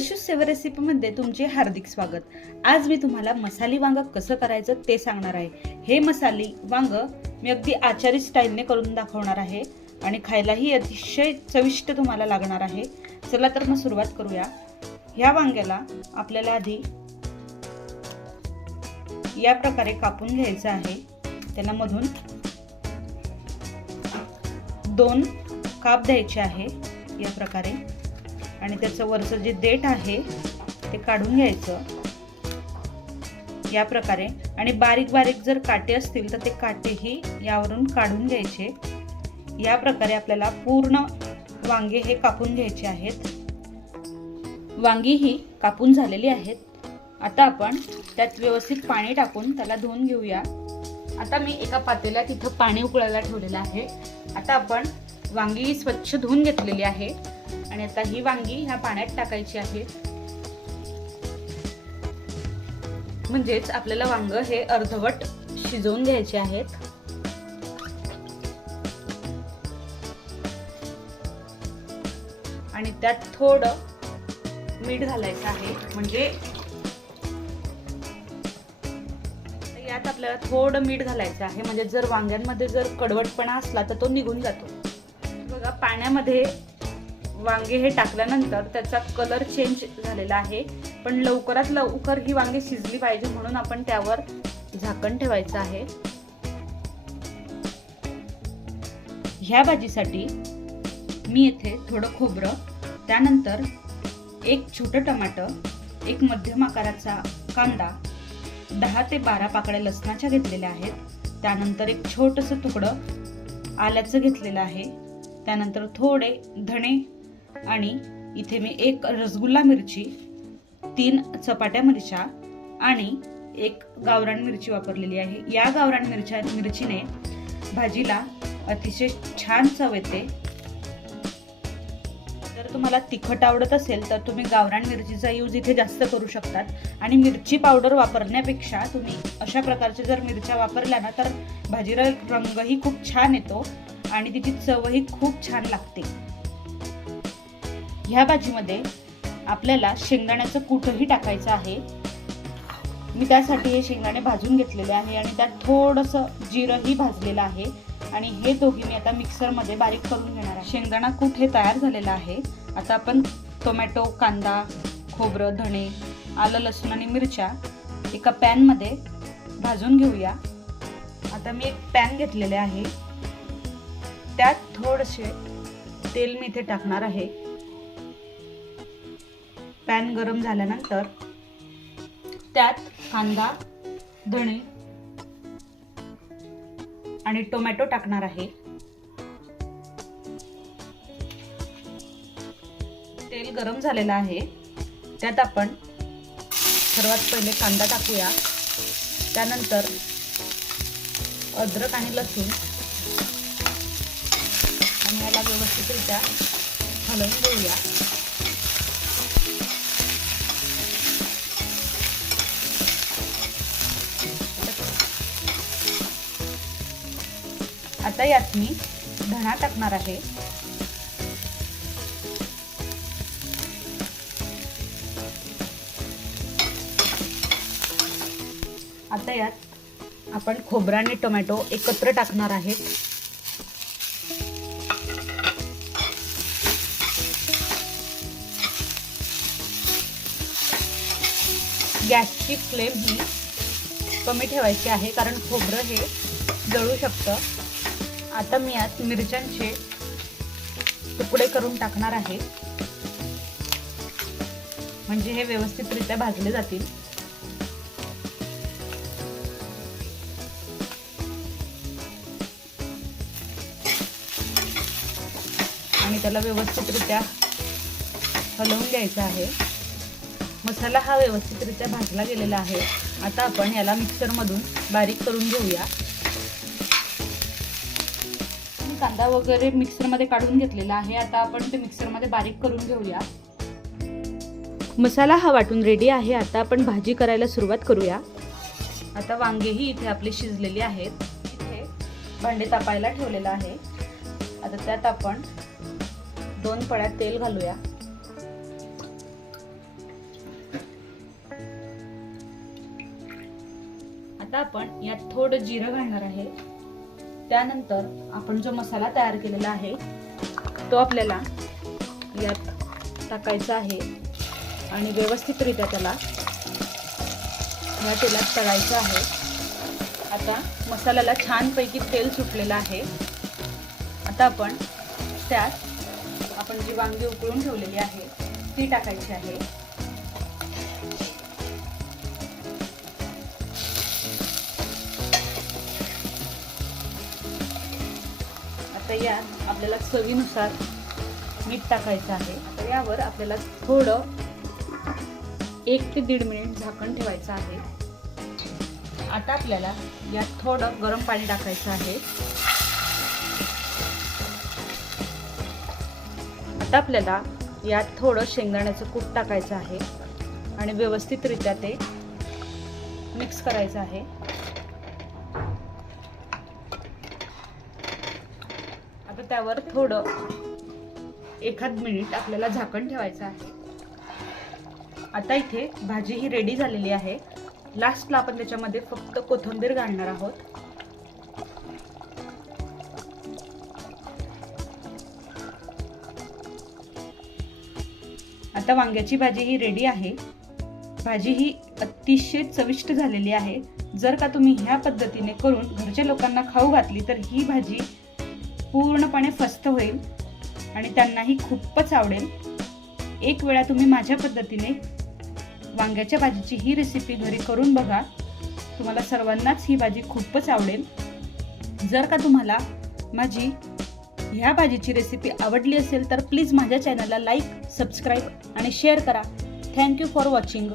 दशू save रेसिपीमध्ये तुमचे हार्दिक स्वागत. आज मी तुम्हाला मसाली वांग कसं करायचं ते सांगणार आहे. हे मसाली वांग मी अगदी आचारी स्टाईलने करून दाखवणार आहे आणि खायलाही अतिशय चविष्ट तुम्हाला लागणार आहे. चला तर मग सुरुवात करूया. ह्या वांग्याला आपल्याला आधी या प्रकारे कापून घ्यायचं आहे. त्याला मधून दोन काप द्यायचे आहे या प्रकारे. आणि त्याचं वरचं जे देठ आहे ते काढून घ्यायचं. या प्रकारे. आणि बारीक बारीक जर काटे असतील तर ते काटेही यावरून काढून घ्यायचे. या प्रकारे आपल्याला पूर्ण वांगे हे कापून घ्यायचे आहेत. वांगी ही कापून झालेली आहेत. आता आपण त्यात व्यवस्थित पाणी टाकून त्याला धुवून घेऊया. आता मी एका पातेल्यात तिथं पाणी उकळायला ठेवलेलं आहे. आता आपण वांगी स्वच्छ धुवून घेतलेली आहे. आणि आता ही वांगी ह्या पाण्यात टाकायची आहे. म्हणजेच आपल्याला वांग हे अर्धवट शिजवून घ्यायचे आहेत. आणि त्यात थोडं मीठ घालायचं आहे. म्हणजे यात आपल्याला थोडं मीठ घालायचं आहे. म्हणजे जर वांग्यांमध्ये जर कडवटपणा असला तर तो निघून जातो. बघा पाण्यामध्ये वांगे हे टाकल्यानंतर त्याचा कलर चेंज झालेला आहे. पण लवकरात लवकर ही वांगे शिजली पाहिजे म्हणून आपण त्यावर झाकण ठेवायचं आहे. ह्या भाजीसाठी मी येथे थोडं खोबरं त्यानंतर एक छोटं टमाटर एक मध्यम आकाराचा कांदा दहा ते बारा पाकळ्या लसणाच्या घेतलेल्या आहेत. त्यानंतर एक छोटंसं तुकडं आल्याचं घेतलेलं आहे. त्यानंतर थोडे धणे आणि इथे मी एक रसगुल्ला मिरची तीन चपाट्या मिरच्या आणि एक गावरान मिरची वापरलेली आहे. या गावरान मिरच्या मिरचीने भाजीला अतिशय छान चव येते. जर तुम्हाला तिखट आवडत असेल तर तुम्ही गावरान मिरचीचा यूज इथे जास्त करू शकतात. आणि मिरची पावडर वापरण्यापेक्षा तुम्ही अशा प्रकारच्या जर मिरच्या वापरल्या ना तर भाजीला रंगही खूप छान येतो आणि तिची चवही खूप छान लागते. ह्या भाजीमध्ये आपल्याला शेंगदाण्याचं कूटही टाकायचं आहे. मी त्यासाठी हे शेंगदाणे भाजून घेतलेले आहे आणि त्यात थोडंसं जिरंही भाजलेलं आहे. आणि हे दोघी मी आता मिक्सरमध्ये बारीक करून घेणार आहे. शेंगदाणा कूट हे तयार झालेलं आहे. आता आपण टोमॅटो कांदा खोबरं धणे आलं लसूण आणि मिरच्या एका पॅनमध्ये भाजून घेऊया. आता मी एक पॅन घेतलेले आहे. त्यात थोडेसे तेल मी इथे टाकणार आहे. पॅन गरम झाल्यानंतर त्यात कांदा धणे आणि टोमॅटो टाकणार आहे. तेल गरम झालेलं आहे. त्यात आपण सर्वात पहिले कांदा टाकूया. त्यानंतर अद्रक आणि लसूण. आणि याला व्यवस्थितरित्या हलवून घेऊया. आता यात मी धणा टाकणार आहे. आता यात आपण खोबरा आणि टोमॅटो एकत्र टाकणार आहेत गॅसची फ्लेम ही कमी ठेवायची आहे कारण खोबरं हे जळू शकतं. आता मी यात मिरच्यांचे तुकडे करून टाकणार आहे. म्हणजे हे व्यवस्थितरित्या भाजले जातील. आणि त्याला व्यवस्थितरित्या हलवून घ्यायचं आहे. मसाला हा व्यवस्थितरित्या भाजला गेलेला आहे. आता आपण याला मिक्सरमधून बारीक करून घेऊया. कांदा वगैरे मिक्सरमध्ये काढून घेतलेला आहे. आता आपण ते मिक्सरमध्ये बारीक करून घेऊया. मसाला हा वाटून रेडी आहे. आता आपण भाजी करायला सुरुवात करूया. आता वांगेही इथे आपले शिजलेले आहेत. इथे भांडे तापायला ठेवलेलं आहे. आता त्यात आपण दोन पळ्यात तेल घालूया. आता आपण यात थोडं जिरं घालणार आहे. त्यानंतर आपण जो मसाला तयार केलेला आहे तो आपल्याला यात टाकायचा आहे आणि व्यवस्थितरित्या त्याला या तेलात तळायचं आहे. आता मसाल्याला छानपैकी तेल सुटलेलं आहे. आता आपण त्यात आपण जी वांगी उकळून ठेवलेली आहे ती टाकायची आहे. आता यात आपल्याला चवीनुसार मीठ टाकायचं आहे. तर यावर आपल्याला थोडं एक ते दीड मिनिट झाकण ठेवायचं आहे. आता आपल्याला यात थोडं गरम पाणी टाकायचं आहे. आता आपल्याला यात थोडं शेंगदाण्याचं कूट टाकायचं आहे आणि व्यवस्थितरित्या ते मिक्स करायचं आहे. आता त्यावर थोडं एखाद मिनिट आपल्याला झाकण ठेवायचं आहे. आता इथे भाजी ही रेडी झालेली आहे. लास्टला आपण त्याच्यामध्ये फक्त कोथिंबीर घालणार आहोत. आता वांग्याची भाजी ही रेडी आहे. भाजी ही अतिशय चविष्ट झालेली आहे. जर का तुम्ही ह्या पद्धतीने करून घरच्या लोकांना खाऊ घातली तर ही भाजी पूर्णपणे फस्त होईल आणि त्यांनाही खूपच आवडेल. एक वेळा तुम्ही माझ्या पद्धतीने वांग्याच्या भाजीची ही रेसिपी घरी करून बघा. तुम्हाला सर्वांनाच ही भाजी खूपच आवडेल. जर का तुम्हाला माझी ह्या भाजीची रेसिपी आवडली असेल तर प्लीज माझ्या चॅनलला लाईक सबस्क्राईब आणि शेअर करा. Thank you for watching